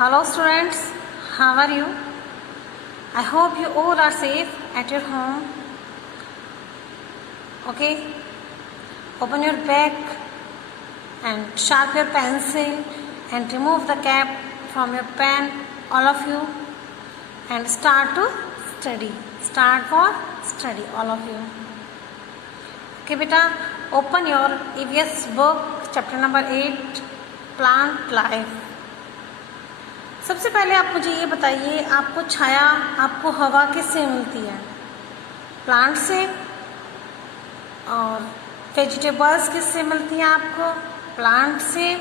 Hello students, how are you? I hope you all are safe at your home. Okay, open your bag and sharpen your pencil and remove the cap from your pen, all of you, and start to study. Start for study, all of you. Okay beta, open your EVS book, chapter number 8, Plant Life. सबसे पहले आप मुझे ये बताइए, आपको छाया, आपको हवा किससे मिलती है? प्लांट से। और वेजिटेबल्स किससे मिलती हैं आपको? प्लांट से।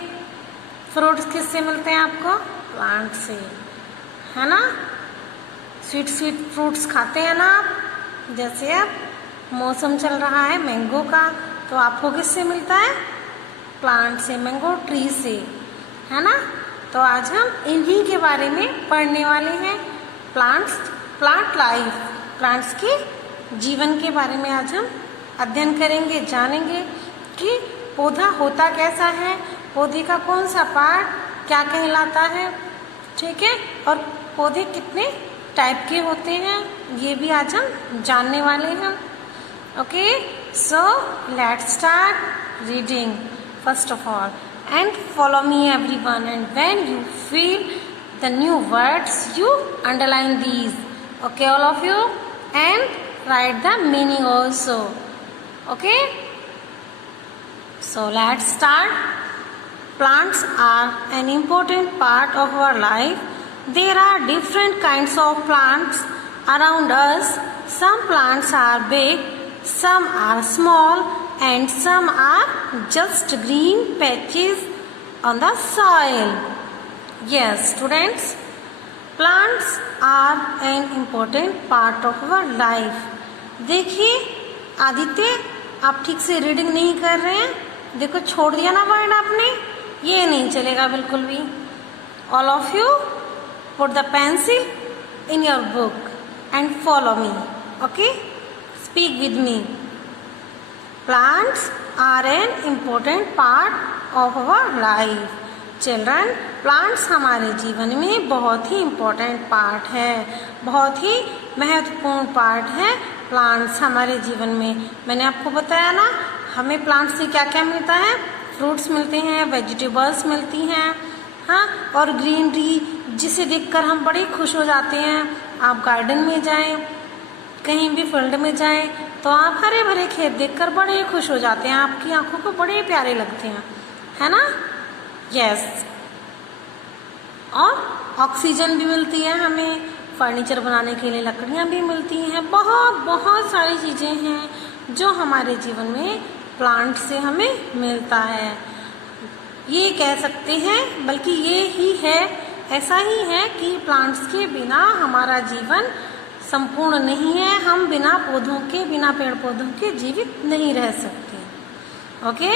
फ्रूट्स किससे मिलते हैं आपको? प्लांट से, है ना? स्वीट स्वीट फ्रूट्स खाते हैं ना आप? जैसे अब मौसम चल रहा है मैंगो का, तो आपको किससे मिलता है? प्लांट से, मैंगो ट्री से, है ना? तो आज हम इन्हीं के बारे में पढ़ने वाले हैं। प्लांट लाइफ, प्लांट्स के जीवन के बारे में आज हम अध्ययन करेंगे, जानेंगे कि पौधा होता कैसा है, पौधे का कौन सा पार्ट क्या कहलाता है, ठीक है, और पौधे कितने टाइप के होते हैं, ये भी आज हम जानने वाले हैं। Okay, so let's start reading first of all. And follow me everyone, and when you feel the new words you underline these, okay, all of you, and write the meaning also. Okay, so let's start. Plants are an important part of our life. There are different kinds of plants around us. Some plants are big, some are small, and some are just green patches on the soil. Yes, students, plants are an important part of our life. देखिए आदित्य, आप ठीक से reading नहीं कर रहे हैं, देखो छोड़ दिया ना वर्ड आपने, ये नहीं चलेगा बिल्कुल भी. All of you put the pencil in your book and follow me. Okay, speak with me. Plants are an important part of our life. Children, plants हमारे जीवन में बहुत ही important part है, बहुत ही महत्वपूर्ण part है plants हमारे जीवन में. मैंने आपको बताया ना, हमें plants से क्या क्या मिलता है? fruits मिलते हैं, vegetables मिलती हैं, हाँ, और ग्रीनरी जिसे देखकर हम बड़े खुश हो जाते हैं. आप गार्डन में जाएं, कहीं भी फील्ड में जाएं, तो आप हरे भरे खेत देखकर बड़े खुश हो जाते हैं, आपकी आंखों को बड़े प्यारे लगते हैं, है ना? यस, और ऑक्सीजन भी मिलती है हमें, फर्नीचर बनाने के लिए लकड़ियाँ भी मिलती हैं, बहुत बहुत सारी चीज़ें हैं जो हमारे जीवन में प्लांट से हमें मिलता है. ये कह सकते हैं, बल्कि ये ही है, ऐसा ही है कि प्लांट्स के बिना हमारा जीवन संपूर्ण नहीं है. हम बिना पौधों के, बिना पेड़ पौधों के जीवित नहीं रह सकते. Okay,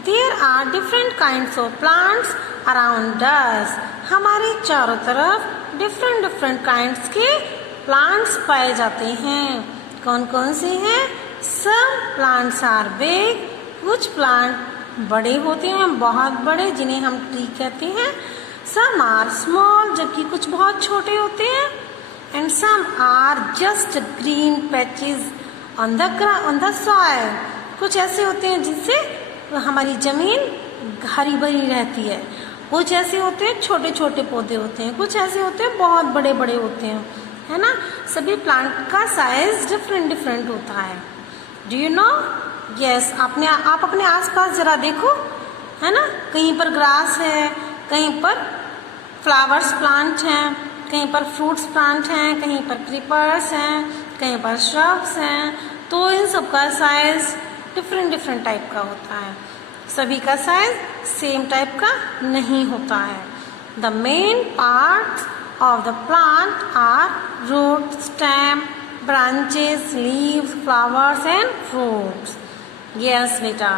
there are different kinds of plants around us. हमारे चारों तरफ डिफरेंट काइंड्स के प्लांट्स पाए जाते हैं. कौन कौन से हैं? सम प्लांट्स आर बिग, कुछ प्लांट बड़े होते हैं, बहुत बड़े, जिन्हें हम ट्री कहते हैं. सम आर स्मॉल, जबकि कुछ बहुत छोटे होते हैं. And some are just green patches on the soil. कुछ ऐसे होते हैं जिनसे हमारी जमीन हरी भरी रहती है. कुछ ऐसे होते हैं छोटे छोटे पौधे होते हैं, कुछ ऐसे होते हैं बहुत बड़े बड़े होते हैं, है ना? सभी प्लांट का साइज डिफरेंट होता है. Do you know? यस, आप अपने आसपास जरा देखो, है ना? कहीं पर ग्रास है, कहीं पर फ्लावर्स प्लांट हैं, कहीं पर फ्रूट्स प्लांट हैं, कहीं पर क्रीपर्स हैं, कहीं पर श्रब्स हैं. तो इन सब का साइज डिफरेंट टाइप का होता है. सभी का साइज सेम टाइप का नहीं होता है. The main parts of the plant are root, stem, branches, leaves, flowers and fruits. Yes बेटा,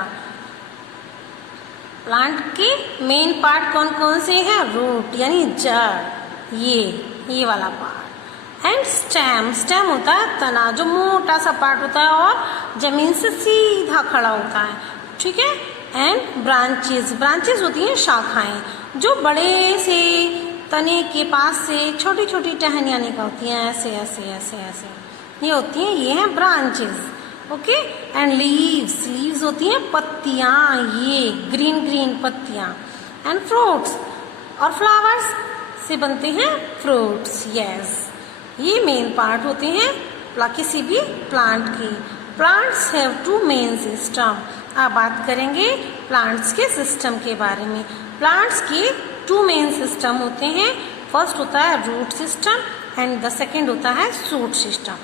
प्लांट के मेन पार्ट कौन कौन से हैं? रूट यानी जड़, ये वाला पार्ट, एंड स्टेम होता है तना, जो मोटा सा पार्ट होता है और जमीन से सीधा खड़ा होता है, ठीक है. एंड ब्रांचेस होती हैं शाखाएं, जो बड़े से तने के पास से छोटी छोटी टहनियाँ निकलती हैं, ऐसे ऐसे ऐसे ऐसे ये होती हैं, ये हैं branches. Okay, and leaves, leaves होती हैं पत्तियाँ, ये ग्रीन ग्रीन पत्तियाँ। एंड फ्रूट्स, और फ्लावर्स से बनते हैं फ्रूट्स। यस, ये मेन पार्ट होते हैं किसी भी प्लांट की। Plants have two main system. अब बात करेंगे प्लांट्स के सिस्टम के बारे में। प्लांट्स के 2 मेन सिस्टम होते हैं। फर्स्ट होता है root system and the second होता है शूट सिस्टम।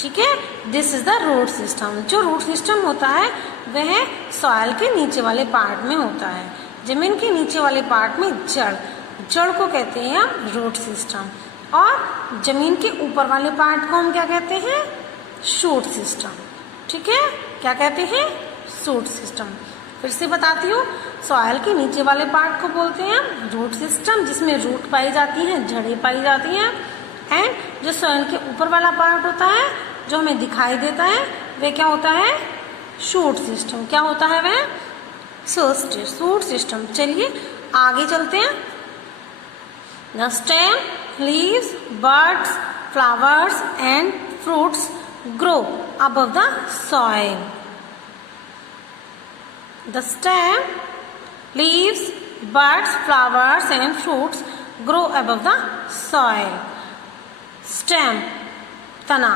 ठीक है, this is the root system. जो रूट सिस्टम होता है वह सॉइल के नीचे वाले पार्ट में होता है, जमीन के नीचे वाले पार्ट में जड़ को कहते हैं हम रूट सिस्टम, और जमीन के ऊपर वाले पार्ट को हम क्या कहते हैं, शूट सिस्टम। ठीक है, क्या कहते हैं, शूट सिस्टम। फिर से बताती हूँ, सॉइल के नीचे वाले पार्ट को बोलते हैं रूट सिस्टम, जिसमें रूट पाई जाती हैं, जड़ें पाई जाती हैं। एंड जो सॉइल के ऊपर वाला पार्ट होता है जो हमें दिखाई देता है वह क्या होता है, शूट सिस्टम। क्या होता है वह, शूट सिस्टम। चलिए आगे चलते हैं। The stem, leaves, buds, flowers and fruits grow above the soil. The stem, leaves, buds, flowers and fruits grow above the soil. Stem, तना,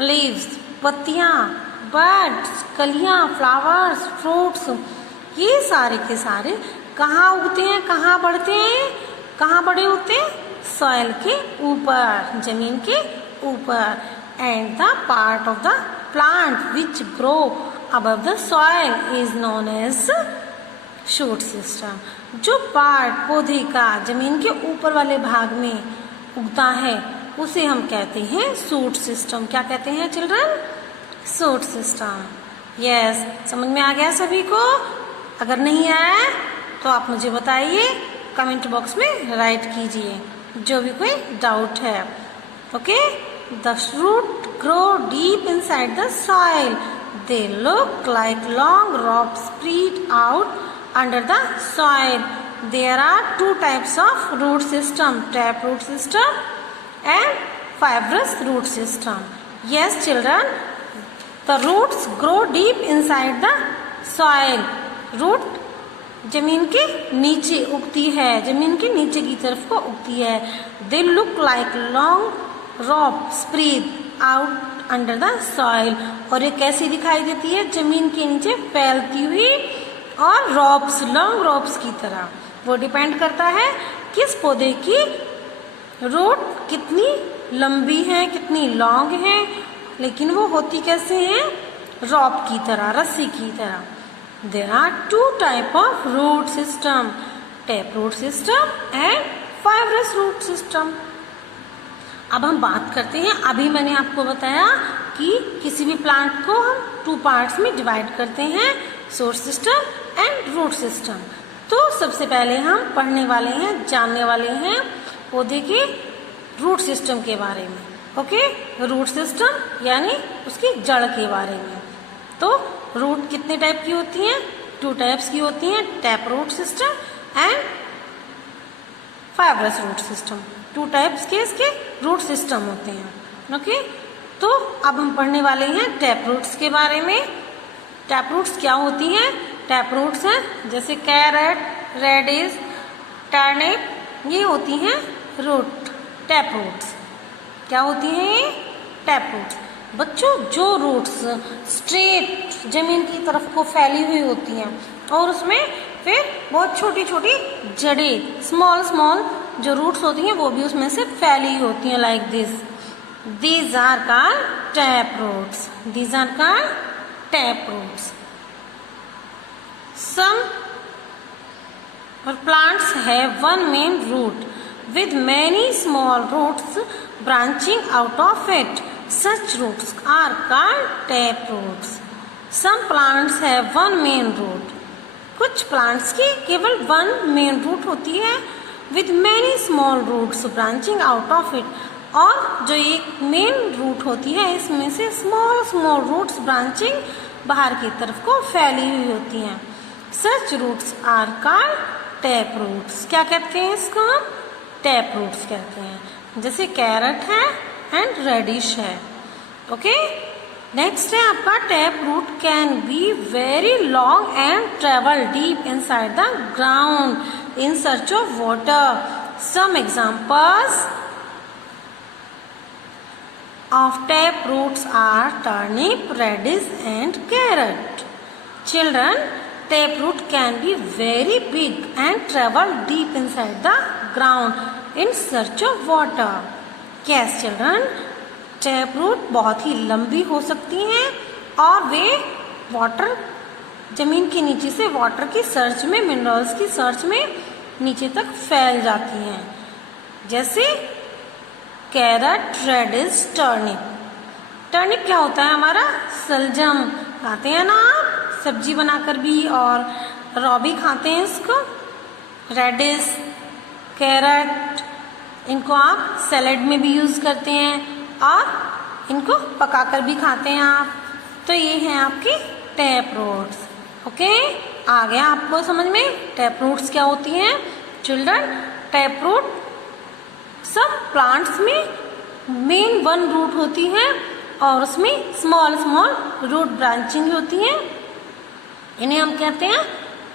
leaves, पत्तियाँ, buds, कलियाँ, flowers, fruits, ये सारे के सारे कहाँ उगते हैं, कहाँ बढ़ते हैं, कहाँ बड़े होते हैं, सॉइल के ऊपर, जमीन के ऊपर। And the part of the plant which grow above the soil is known as shoot system. जो पार्ट पौधे का जमीन के ऊपर वाले भाग में उगता है उसे हम कहते हैं शूट सिस्टम। क्या कहते हैं चिल्ड्रन, शूट सिस्टम। यस, समझ में आ गया सभी को? अगर नहीं आया तो आप मुझे बताइए, कमेंट बॉक्स में राइट कीजिए जो भी कोई डाउट है। Okay, the root grow deep inside the soil, they look like long rods spread out under the soil. There are 2 types of root system, tap root system and fibrous root system. Yes children, the roots grow deep inside the soil. Root जमीन के नीचे उगती है, जमीन के नीचे की तरफ को उगती है। They look like long rope spread out under the soil, और ये कैसी दिखाई देती है, जमीन के नीचे फैलती हुई और रॉप्स, लॉन्ग रॉप्स की तरह। वो डिपेंड करता है किस पौधे की रूट कितनी लंबी है, कितनी लॉन्ग है, लेकिन वो होती कैसे है, रॉप की तरह, रस्सी की तरह। There are 2 types of root system, tap root system and fibrous root system. अब हम बात करते हैं, अभी मैंने आपको बताया कि किसी भी प्लांट को हम 2 पार्ट्स में डिवाइड करते हैं, source system and root system. तो सबसे पहले हम पढ़ने वाले हैं, जानने वाले हैं पौधे के रूट सिस्टम के बारे में। ओके, रूट सिस्टम यानी उसकी जड़ के बारे में। तो रूट कितने टाइप की होती हैं, 2 टाइप्स की होती हैं, tap root system and fibrous root system. 2 types के इसके रूट सिस्टम होते हैं। ओके, तो अब हम पढ़ने वाले हैं टैप रूट्स के बारे में। टैप रूट्स क्या होती हैं? टैप रूट्स हैं जैसे कैरेट, रेडिश, टर्निप, ये होती हैं रूट, टैप रूट्स। क्या होती हैं ये? Tap roots. बच्चों, जो रूट्स स्ट्रेट जमीन की तरफ को फैली हुई होती हैं और उसमें फिर बहुत छोटी छोटी जड़ें, स्मॉल स्मॉल जो रूट्स होती हैं वो भी उसमें से फैली हुई होती हैं, like this, these are called tap roots. These are called tap roots. Some plants have one main root with many small roots branching out of it. Such roots are called tap roots. Some plants have one main root. कुछ plants की केवल one main root होती है with many small roots branching out of it. और जो एक main root होती है इसमें से small small roots branching बाहर की तरफ को फैली हुई होती हैं. Such roots are called tap roots. क्या कहते हैं इसको हम? टैप रूट्स कहते हैं। जैसे कैरेट है एंड रेडिश है। ओके, नेक्स्ट है आपका tap root can be very long and travel deep inside the ground in search of water. Some examples of tap roots are turnip, radish and carrot. Children, tap root can be very big and travel deep inside the ground in search of water. Yes children, tap root बहुत ही लंबी हो सकती हैं और वे water जमीन के नीचे से वाटर की सर्च में, मिनरल्स की सर्च में नीचे तक फैल जाती हैं। जैसे कैरेट, रेडिश, टर्निप। टर्निप क्या होता है? हमारा सलजम, खाते हैं ना आप सब्जी बनाकर भी, और रॉ भी खाते हैं इसको। रेडिश, कैरेट, इनको आप सैलेड में भी यूज़ करते हैं और इनको पकाकर भी खाते हैं आप। तो ये हैं आपके टैप रूट्स। ओके, आ गया आपको समझ में टैप रूट्स क्या होती हैं? चिल्ड्रन, टैप रूट सब प्लांट्स में मेन वन रूट होती है और उसमें स्मॉल स्मॉल रूट ब्रांचिंग होती है। इन्हें हम कहते हैं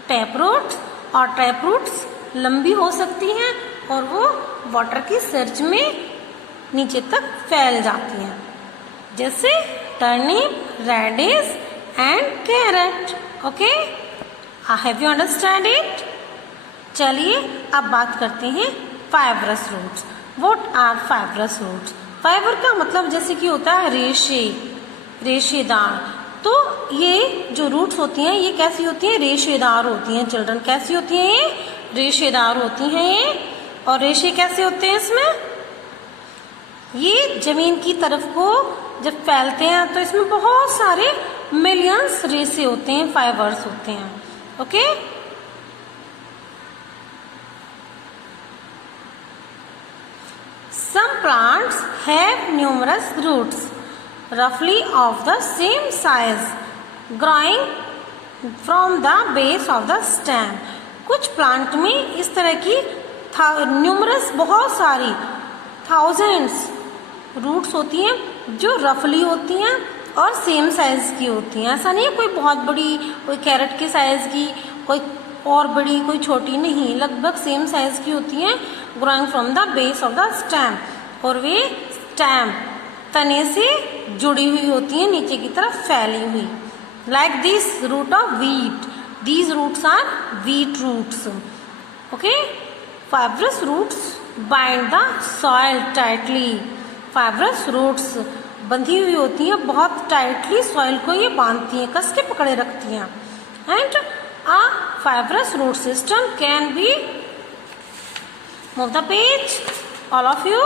टैप रूट्स। और टैप रूट्स लंबी हो सकती हैं और वो वाटर की सर्च में नीचे तक फैल जाती हैं। जैसे turnip, radish and carrot. Okay, have you understand it? चलिए अब बात करते हैं fibrous roots. What are fibrous roots? Fibre का मतलब जैसे कि होता है रेशे, रेशेदार। तो ये जो रूट्स होती हैं ये कैसी होती हैं? रेशेदार होती हैं। चिल्ड्रन, कैसी होती हैं ये? रेशेदार होती हैं ये। और रेशे कैसे होते हैं इसमें? ये जमीन की तरफ को जब फैलते हैं तो इसमें बहुत सारे मिलियंस रेशे होते हैं, फाइबर्स होते हैं। Okay, some plants have numerous roots roughly of the same size growing from the base of the stem. कुछ प्लांट में इस तरह की न्यूमरस बहुत सारी थाउजेंड्स रूट्स होती हैं जो रफली होती हैं और सेम साइज की होती हैं। ऐसा नहीं है कोई बहुत बड़ी, कोई कैरेट के साइज की, कोई और बड़ी, कोई छोटी नहीं, लगभग सेम साइज की होती हैं। Growing from the base of the stem, और वे स्टेम तने से जुड़ी हुई होती हैं, नीचे की तरफ फैली हुई। Like this root of wheat, these roots are wheat roots. Okay, fibrous roots bind the soil tightly. Fibrous roots बंधी हुई होती हैं, बहुत टाइटली सॉइल को ये बांधती हैं, कस के पकड़े रखती हैं। And a fibrous root system can be, move the page all of you.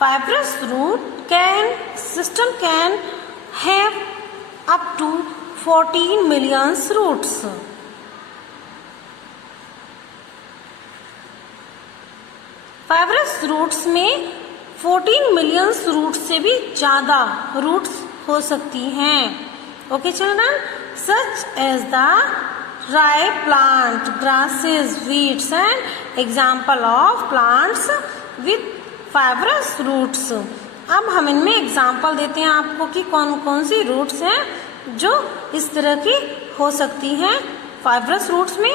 Fibrous root system can have up to 14 million roots. Fibrous roots में 14 मिलियन रूट्स से भी ज़्यादा रूट्स हो सकती हैं। Okay children, such as the rye plant, grasses, wheats and example of plants with fibrous roots. अब हम इनमें एग्जाम्पल देते हैं आपको कि कौन कौन सी रूट्स हैं जो इस तरह की हो सकती हैं फाइब्रस रूट्स में।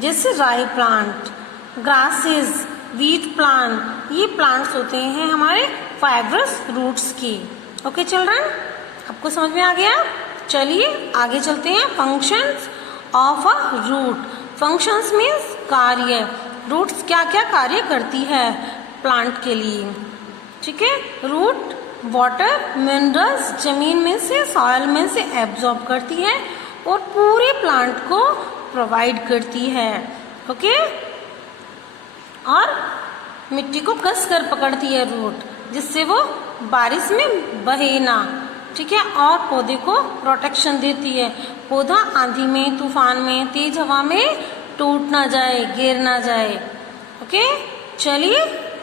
जैसे rye plant, grasses, wheat plant, ये प्लांट्स होते हैं हमारे फाइब्रस रूट्स की। ओके चिल्ड्रन, आपको समझ में आ गया? चलिए आगे चलते हैं। Functions of a root. Functions means कार्य। रूट्स क्या क्या कार्य करती है प्लांट के लिए? ठीक है, रूट वाटर मिनरल्स जमीन में से, सॉइल में से एब्जॉर्ब करती है और पूरे प्लांट को प्रोवाइड करती है। ओके, और मिट्टी को कस कर पकड़ती है रूट, जिससे वो बारिश में बहे ना। ठीक है, और पौधे को प्रोटेक्शन देती है। पौधा आंधी में, तूफान में, तेज हवा में टूट ना जाए, गिर ना जाए। ओके, चलिए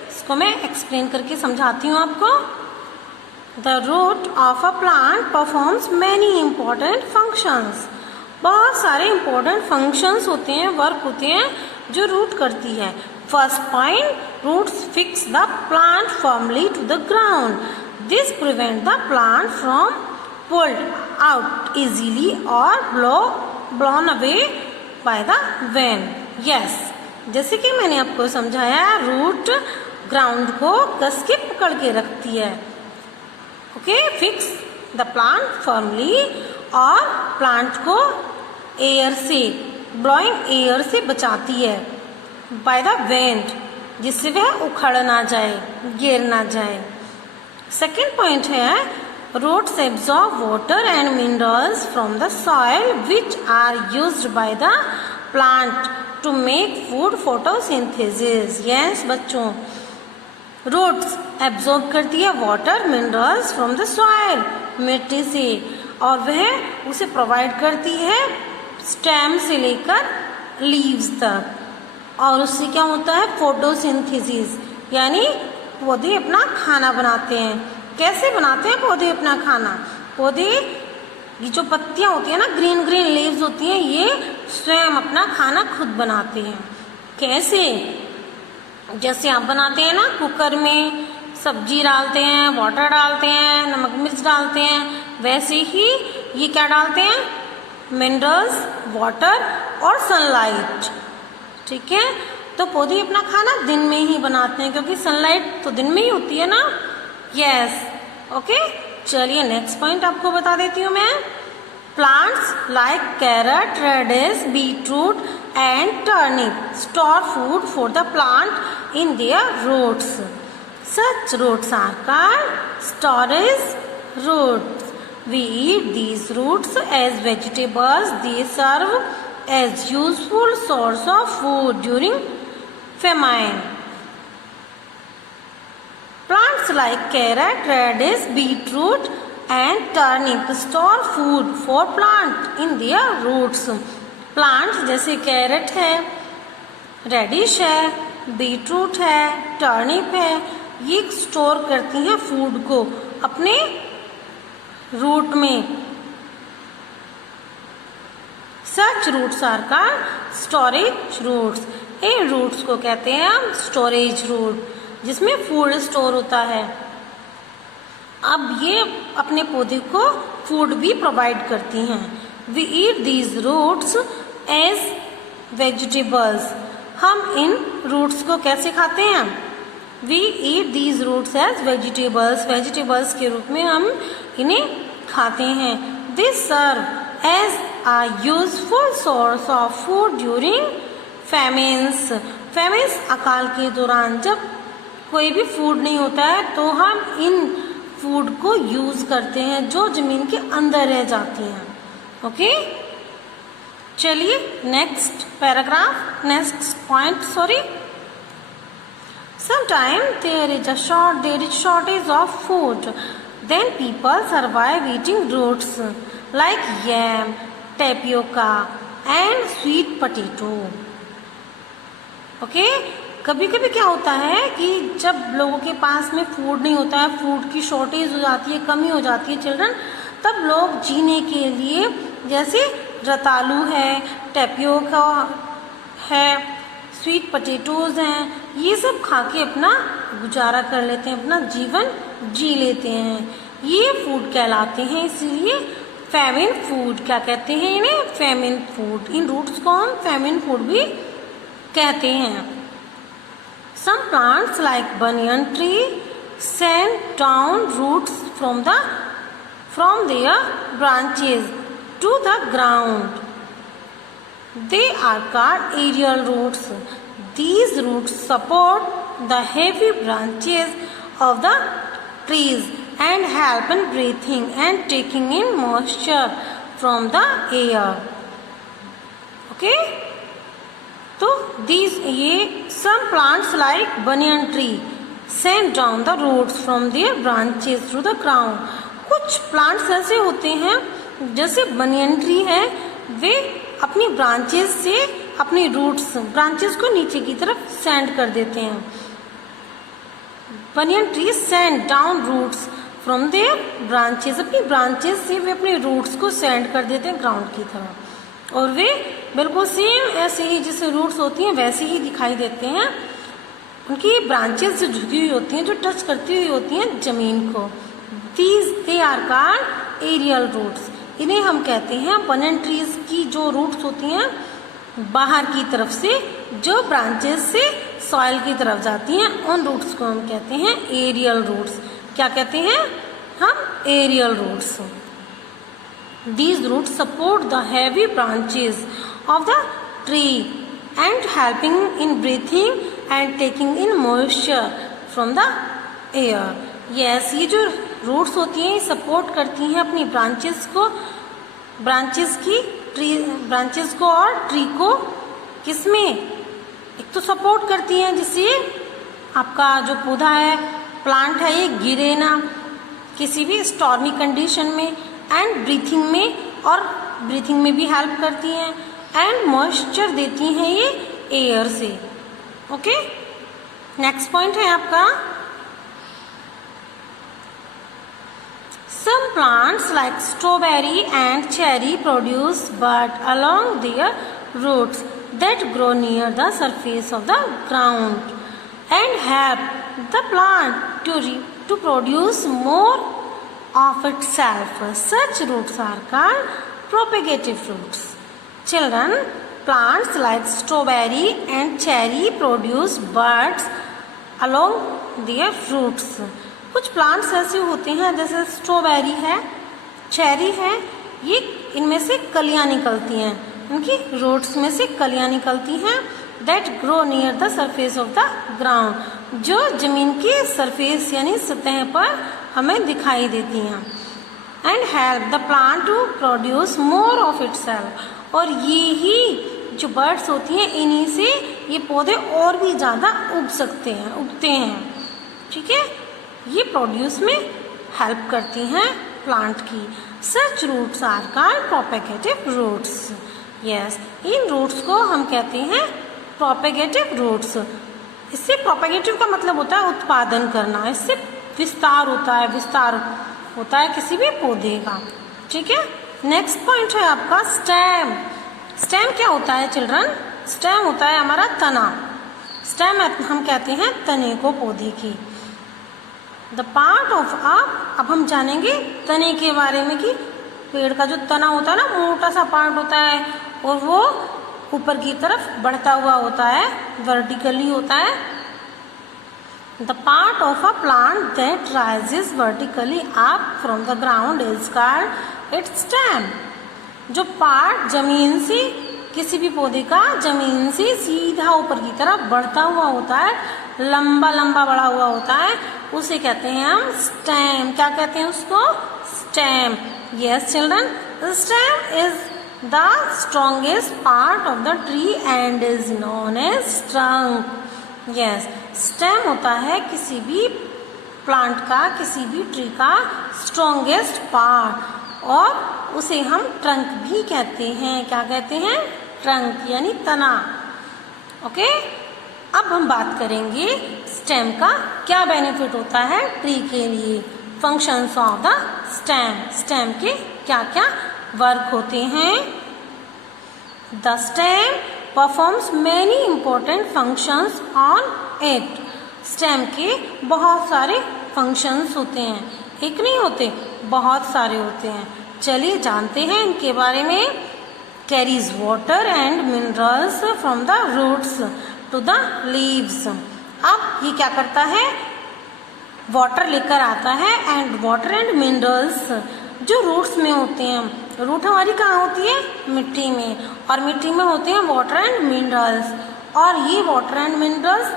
इसको मैं एक्सप्लेन करके समझाती हूँ आपको। The root of a plant performs many important functions. बहुत सारे important functions होते हैं, वर्क होते हैं जो रूट करती है. First point, roots fix the plant firmly to the ground. This prevents the plant from pulled out easily or blown away by the wind. Yes, जैसे कि मैंने आपको समझाया, रूट ग्राउंड को कस के पकड़ के रखती है. Okay, fix the plant firmly, और प्लांट को एयर से, ब्लोइंग एयर से बचाती है, बाय द विंड, जिससे वह उखड़ ना जाए, गिर ना जाए. सेकेंड पॉइंट है, roots absorb water and minerals from the soil which are used by the plant to make food photosynthesis. Yes बच्चों, रूट्स एब्जॉर्ब करती है water minerals from the soil, मिट्टी से, और वह उसे प्रोवाइड करती है स्टेम से लेकर लीव्स तक. और उससे क्या होता है, फोटोसिंथेसिस, यानी पौधे अपना खाना बनाते हैं. कैसे बनाते हैं पौधे अपना खाना? पौधे ये जो पत्तियां होती है ना, ग्रीन ग्रीन लीव्स होती हैं, ये स्वयं अपना खाना खुद बनाते हैं. कैसे? जैसे आप बनाते हैं ना, कुकर में सब्जी डालते हैं, वाटर डालते हैं, नमक मिर्च डालते हैं, वैसे ही ये क्या डालते हैं, मिनरल्स, वाटर और सनलाइट. ठीक है, तो पौधे अपना खाना दिन में ही बनाते हैं, क्योंकि सनलाइट तो दिन में ही होती है ना. Yes, okay. चलिए नेक्स्ट पॉइंट आपको बता देती हूँ मैं. Plants like carrot, radish, beetroot and turnip store food for the plant in their roots. Such roots are called storage roots. We eat these roots as vegetables. They serve as useful source of food during famine. Plants like carrot, radish, beetroot and turnip store food for plant in their roots. Plants जैसे carrot है, reddish है, beetroot है, turnip है, ये store करती हैं food को अपने रूट में. Such roots are called storage roots. इन रूट्स को कहते हैं हम स्टोरेज रूट, जिसमें फूड स्टोर होता है. अब ये अपने पौधे को फूड भी प्रोवाइड करती हैं. We eat these roots as vegetables. हम इन रूट्स को कैसे खाते हैं? We eat these roots as vegetables. Vegetables के रूप में हम इन्हें खाते हैं. This serve as a useful source of food during famines. Famines अकाल के दौरान, जब कोई भी फूड नहीं होता है, तो हम इन फूड को यूज करते हैं जो जमीन के अंदर रह जाती हैं. ओके, चलिए next paragraph, next point. Sorry, sometime there is shortage of food, then people survive eating roots like yam, tapioca and sweet potato. Okay, कभी कभी क्या होता है कि जब लोगों के पास में फूड नहीं होता है, फूड की शॉर्टेज हो जाती है, कमी हो जाती है चिल्ड्रन, तब लोग जीने के लिए जैसे रतालू है, टेपियोका है, स्वीट पोटैटोज हैं, ये सब खा के अपना गुजारा कर लेते हैं, अपना जीवन जी लेते हैं. ये फूड कहलाते हैं, इसीलिए फैमिन फूड. क्या कहते हैं इन्हें? Famine food. इन रूट्स को हम फैमिन फूड भी कहते हैं. Some plants like banyan tree send down roots from their branches to the ground. They are called aerial roots. These roots support the heavy branches of the trees and help in breathing and taking in moisture from the air. Okay? तो ये some plants like banyan tree send down the roots from their branches through the ground. कुछ plants ऐसे होते हैं जैसे banyan tree है, वे अपनी branches से अपनी रूट्स, ब्रांचेस को नीचे की तरफ सेंड कर देते हैं. Banyan tree send down roots from their branches, अपनी ब्रांचेस से वे अपने रूट्स को सेंड कर देते हैं ग्राउंड की तरफ, और वे बिल्कुल सेम ऐसे ही जैसे रूट्स होती हैं वैसे ही दिखाई देते हैं। उनकी ब्रांचेस जो झुकी हुई होती हैं, जो टच करती हुई होती हैं जमीन को, they are called aerial roots. इन्हें हम कहते हैं बनन ट्रीज की जो रूट्स होती हैं बाहर की तरफ से, जो ब्रांचेस से सॉइल की तरफ जाती हैं, उन रूट्स को हम कहते हैं एरियल रूट्स। क्या कहते हैं हम? Aerial roots. These roots support the heavy branches of the tree and helping in breathing and taking in moisture from the air. Yes, ये जो रूट्स होती हैं सपोर्ट करती हैं अपनी ब्रांचेस को और ट्री को। किसमें? एक तो सपोर्ट करती हैं जिससे आपका जो पौधा है, प्लांट है, ये गिरे ना किसी भी स्टॉर्मी कंडीशन में, एंड ब्रीथिंग में भी हेल्प करती हैं, एंड मॉइस्चर देती हैं ये एयर से। ओके, नेक्स्ट पॉइंट है आपका some plants like strawberry and cherry produce bud along their roots that grow near the surface of the ground and help the plant to produce more of itself. Such roots are called propagative roots. Children, plants like strawberry and cherry produce buds along their roots. कुछ plants ऐसे होते हैं जैसे strawberry है, cherry है, ये इनमें से कलियां निकलती हैं, इनकी रूट्स में से कलियां निकलती हैं। That grow near the surface of the ground, जो जमीन की सरफेस यानी सतह पर हमें दिखाई देती हैं। And help the plant to produce more of itself, और ये ही जो बर्ड्स होती हैं इन्हीं से ये पौधे और भी ज़्यादा उगते हैं। ठीक है, ये प्रोड्यूस में हेल्प करती हैं प्लांट की। Such roots are called propagative roots. Yes, इन रूट्स को हम कहते हैं प्रोपेगेटिव रूट्स। इससे प्रोपेगेटिव का मतलब होता है उत्पादन करना, इससे विस्तार होता है किसी भी पौधे का। ठीक है, नेक्स्ट पॉइंट है आपका स्टेम। स्टेम क्या होता है चिल्ड्रन? स्टेम होता है हमारा तना। स्टेम हम कहते हैं तने को पौधे की। द पार्ट ऑफ अब हम जानेंगे तने के बारे में कि पेड़ का जो तना होता है ना, मोटा सा पार्ट होता है और वो ऊपर की तरफ बढ़ता हुआ होता है, वर्टिकली होता है। The part of a plant that rises vertically up from the ground is called its stem. जो पार्ट जमीन से, किसी भी पौधे का जमीन से सीधा ऊपर की तरफ बढ़ता हुआ होता है, लंबा बढ़ा हुआ होता है, उसे कहते हैं हम स्टेम। क्या कहते हैं उसको? Stem. Yes children, stem is the strongest part of the tree and is known as trunk. Yes, stem होता है किसी भी प्लांट का, किसी भी ट्री का स्ट्रॉन्गेस्ट पार्ट, और उसे हम ट्रंक भी कहते हैं। क्या कहते हैं? ट्रंक यानी तना। ओके, अब हम बात करेंगे स्टेम का क्या बेनिफिट होता है ट्री के लिए। Functions of the stem, stem के क्या क्या वर्क होते हैं। The stem performs many important functions on it. Stem के बहुत सारे फंक्शंस होते हैं, एक नहीं होते, बहुत सारे होते हैं। चलिए जानते हैं इनके बारे में। Carries water and minerals from the roots to the leaves. अब ये क्या करता है? वाटर लेकर आता है, एंड वाटर एंड मिनरल्स जो रूट्स में होते हैं। रूट हमारी कहाँ होती है? मिट्टी में, और मिट्टी में होते हैं वाटर एंड मिनरल्स। और ये वाटर एंड मिनरल्स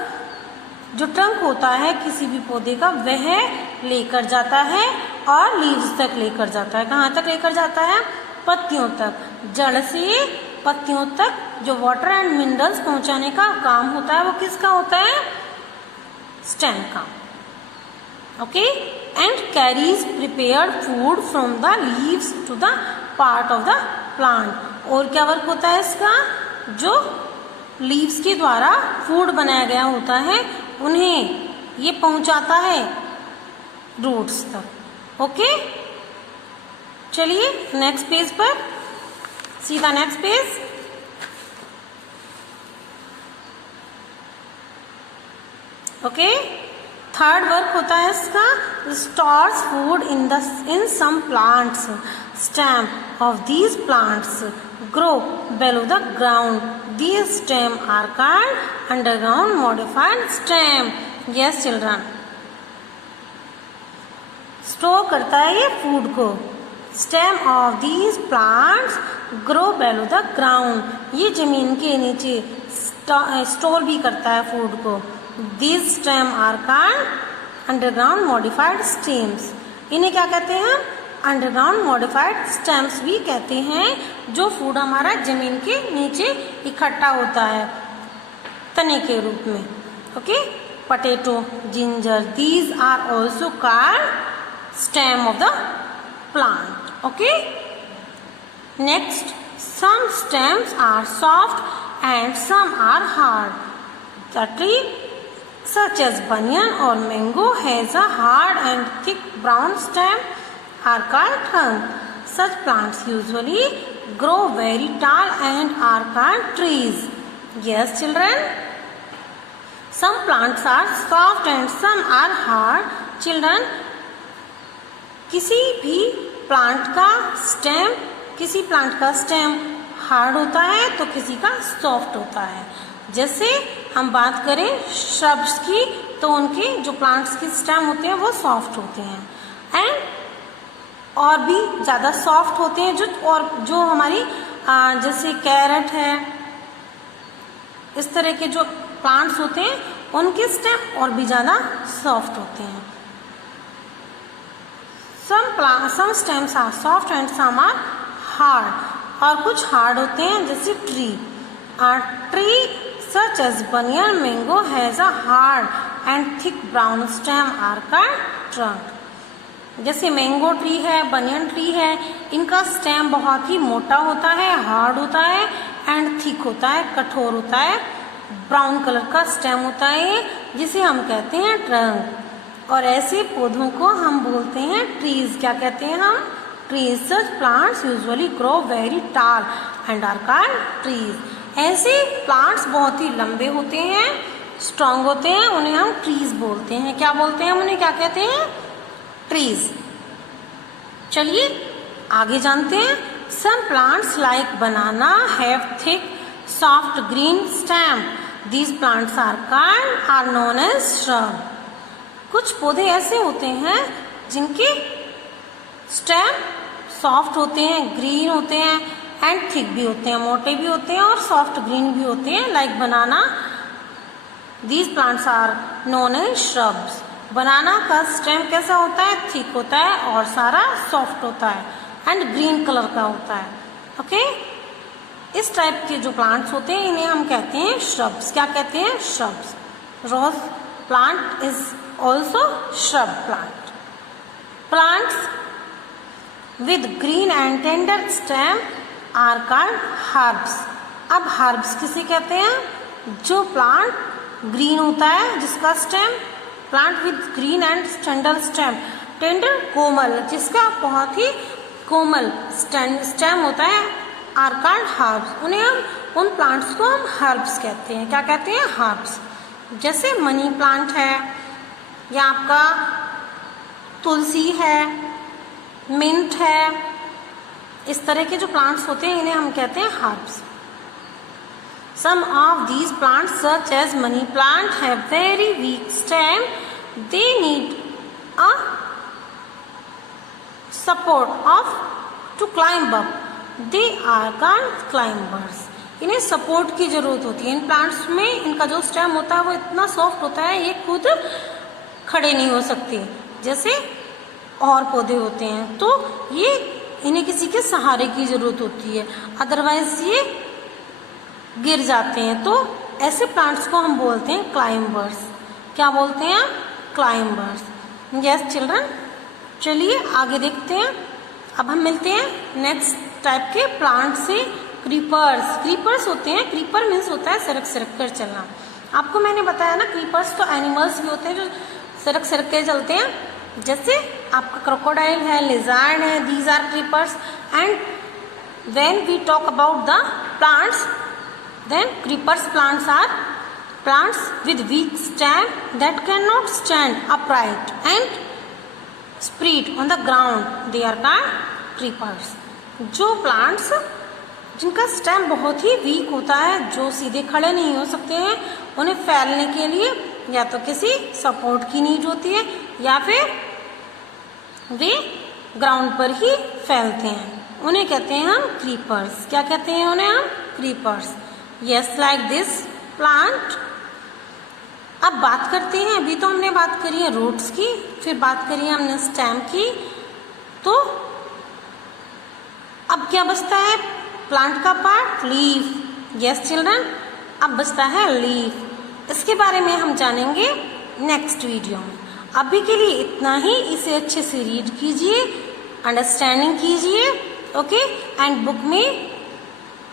जो ट्रंक होता है किसी भी पौधे का, वह लेकर जाता है और लीव्स तक लेकर जाता है। कहाँ तक लेकर जाता है? पत्तियों तक। जड़ से पत्तियों तक जो वाटर एंड मिनरल्स पहुंचाने का काम होता है वो किसका होता है? स्टेम का। Okay, and carries prepared food from the leaves to the part of the plant. और क्या वर्क होता है इसका? जो लीव्स के द्वारा फूड बनाया गया होता है उन्हें ये पहुंचाता है रूट्स तक। ओके, चलिए नेक्स्ट पेज पर, सीधा next page. Okay, third work होता है इसका, stores food in some plants, stem of these plants grow below the ground. These stem are called underground modified stem. Yes children, store करता है ये food को। Stem of these plants grow below the ground, ये जमीन के नीचे store भी करता है फूड को। These stem are called underground modified stems. इन्हें क्या कहते हैं? अंडरग्राउंड मॉडिफाइड स्टेम्स भी कहते हैं, जो फूड हमारा जमीन के नीचे इकट्ठा होता है तने के रूप में। Okay, potato, ginger, these are also called stem of the plant. Okay, next, some stems are soft and some are hard. The tree such as banyan or mango has a hard and thick brown stem are called trunk. Such plants usually grow very tall and are called trees. Yes children, some plants are soft and some are hard. Children, किसी भी plant का stem hard होता है तो किसी का soft होता है। जैसे हम बात करें श्रब्स की, तो उनके जो प्लांट्स के स्टेम होते हैं वो सॉफ्ट होते हैं, एंड और भी ज़्यादा सॉफ्ट होते हैं जो हमारी जैसे कैरेट है, इस तरह के जो प्लांट्स होते हैं उनके स्टेम और भी ज़्यादा सॉफ्ट होते हैं। some stems are soft and some are hard, और कुछ हार्ड होते हैं जैसे tree. Tree such as banyan mango has a hard and thick brown stem are called trunk. जैसे मैंगो ट्री है, बनियन ट्री है, इनका स्टेम बहुत ही मोटा होता है, हार्ड होता है एंड थिक होता है, कठोर होता है, ब्राउन कलर का स्टेम होता है, जिसे हम कहते हैं ट्रंक। और ऐसे पौधों को हम बोलते हैं ट्रीज। क्या कहते हैं हम? Trees. Such plants usually grow very tall and are called trees. ऐसे प्लांट्स बहुत ही लंबे होते हैं, स्ट्रॉन्ग होते हैं, उन्हें हम ट्रीज बोलते हैं। क्या बोलते हैं उन्हें? क्या कहते हैं? ट्रीज। चलिए आगे जानते हैं। Some plants like banana have thick soft green stem. These plants are known as shrub. कुछ पौधे ऐसे होते हैं जिनके स्टेम सॉफ्ट होते हैं, ग्रीन होते हैं एंड थिक भी होते हैं, मोटे भी होते हैं और सॉफ्ट ग्रीन भी होते हैं, like banana. These plants are known as shrubs. Banana का स्टेम कैसा होता है? थिक होता है और सारा सॉफ्ट होता है एंड ग्रीन कलर का होता है। ओके, इस टाइप के जो प्लांट्स होते हैं इन्हें हम कहते हैं श्रब्स। क्या कहते हैं? Shrubs. Rose plant is also shrub plant. Plants with green and tender stem are called herbs. अब herbs किसे कहते हैं? जो प्लांट ग्रीन होता है, जिसका stem, plant with green and tender stem, tender कोमल, जिसका बहुत ही कोमल स्टेम होता है, आर कॉल्ड हर्ब्स। उन्हें हम उन प्लांट्स को हम हर्ब्स कहते हैं। क्या कहते हैं? हर्ब्स। जैसे मनी प्लांट है, या आपका तुलसी है, मिंट है, इस तरह के जो प्लांट्स होते हैं इन्हें हम कहते हैं herbs. Some of these plants such as money plant have very weak stem. They need a support of to climb up. They are called climbers. इन्हें सपोर्ट की जरूरत होती है। इन प्लांट्स में इनका जो स्टेम होता है वो इतना सॉफ्ट होता है, ये खुद खड़े नहीं हो सकते जैसे और पौधे होते हैं, तो ये इन्हें किसी के सहारे की जरूरत होती है, अदरवाइज ये गिर जाते हैं। तो ऐसे प्लांट्स को हम बोलते हैं क्लाइंबर्स। क्या बोलते हैं? क्लाइंबर्स। यस चिल्ड्रन, चलिए आगे देखते हैं। अब हम मिलते हैं नेक्स्ट टाइप के प्लांट से, क्रीपर्स। क्रीपर्स होते हैं, क्रीपर मीन्स होता है सरक सरक कर चलना। आपको मैंने बताया ना, क्रीपर्स तो एनिमल्स भी होते हैं जो सरक सरक के चलते हैं। जैसे आपका क्रोकोडाइल है, लिजार्ड है, these are creepers. And when we talk about the plants, then creepers plants are plants with weak stem that cannot stand upright and spread on the ground. They are called creepers. जो plants जिनका stem बहुत ही week होता है, जो सीधे खड़े नहीं हो सकते हैं, उन्हें फैलने के लिए या तो किसी सपोर्ट की नीड होती है या फिर वे ग्राउंड पर ही फैलते हैं, उन्हें कहते हैं हम क्रीपर्स. क्या कहते हैं उन्हें हम? Creepers. Yes, like this plant. अब बात करते हैं, अभी तो हमने बात करी है रूट्स की, फिर बात करी है हमने स्टेम की. तो अब क्या बचता है प्लांट का पार्ट? लीफ. यस चिल्ड्रन, अब बचता है लीफ. इसके बारे में हम जानेंगे नेक्स्ट वीडियो में. अभी के लिए इतना ही. इसे अच्छे से रीड कीजिए, अंडरस्टैंडिंग कीजिए, ओके. एंड बुक में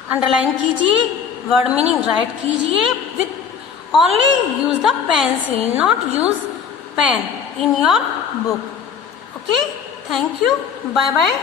अंडरलाइन कीजिए, वर्ड मीनिंग राइट कीजिए. With only use the pencil, not use pen in your book. Okay, thank you, bye bye.